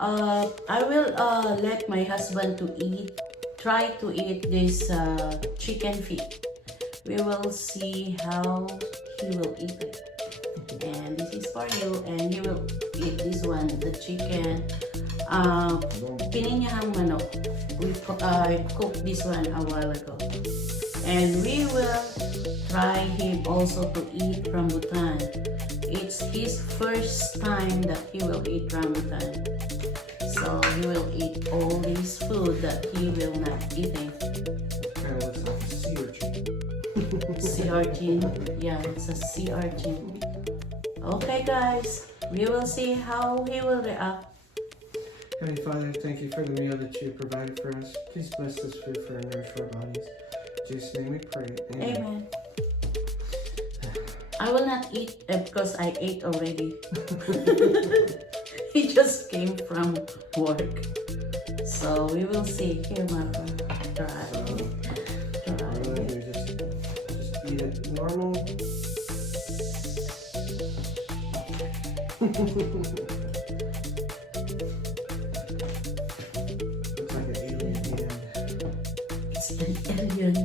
I will let my husband to try to eat this chicken feet. We will see how he will eat it. And this is for you, and he will eat this one, the chicken. Pininyahang manok. We cooked this one a while ago. And we will try him also to eat rambutan. It's his first time that he will eat rambutan. So he will eat all this food that he will not eating. Kind of looks like a sea urchin. Sea urchin. Yeah, it's a sea urchin. Okay guys, we will see how he will react. Heavenly Father, thank you for the meal that you provided for us. Please bless this food for our nourish our bodies. In Jesus' name we pray. Amen. Amen. I will not eat because I ate already. He just came from work. So we will see. Here, Marco. Try. Just eat it normal. Looks like an alien hand. It's an alien.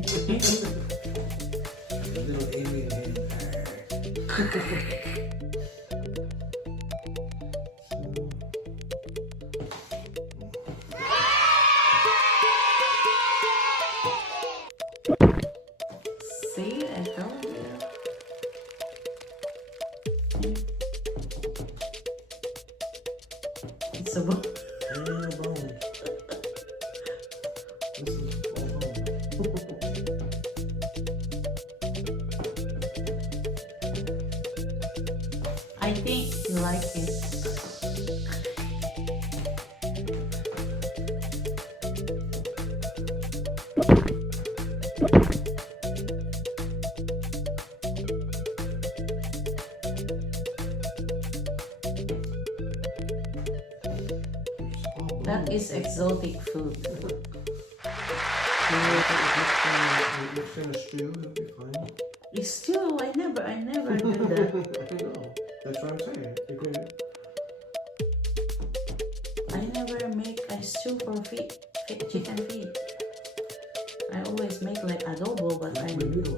A little alien hand. See, I told you. It's a bone. Ain't no bone. This is all bone. I think you like it. That is exotic food. Mix in a stew, it'll be fine. It's still, I never do that. I know. That's what I'm saying. You could, I never make a stew for chicken feet. I always make like adobo, but I menudo.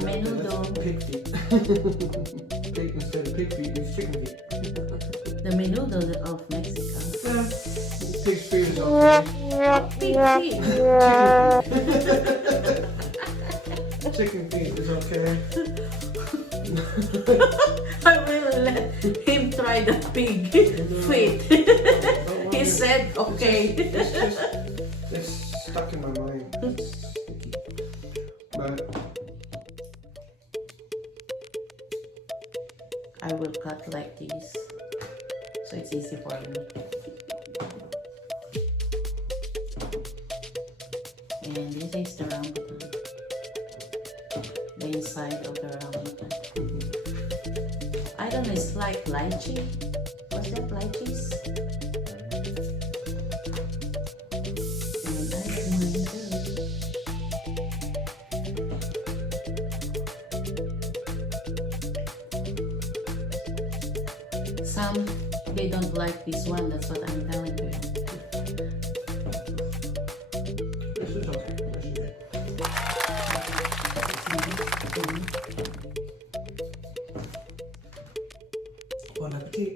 menudo. That's pig feet. Pig, instead of pig feet, it's chicken feet. The menudo of Mexico. Pig's feet is okay. Pig feet. Chicken feet is okay. I will let him try the pig feet. He said okay. It's stuck in my mind. It's sticky. But I will cut like this, so it's easy for me. And this is the rambutan. The inside of the rambutan. I don't know, it's like lychee. What's that, lychees? And I don't mind too. Some, they don't like this one, that's what I'm telling you. this is okay. This is good. Bon appetit.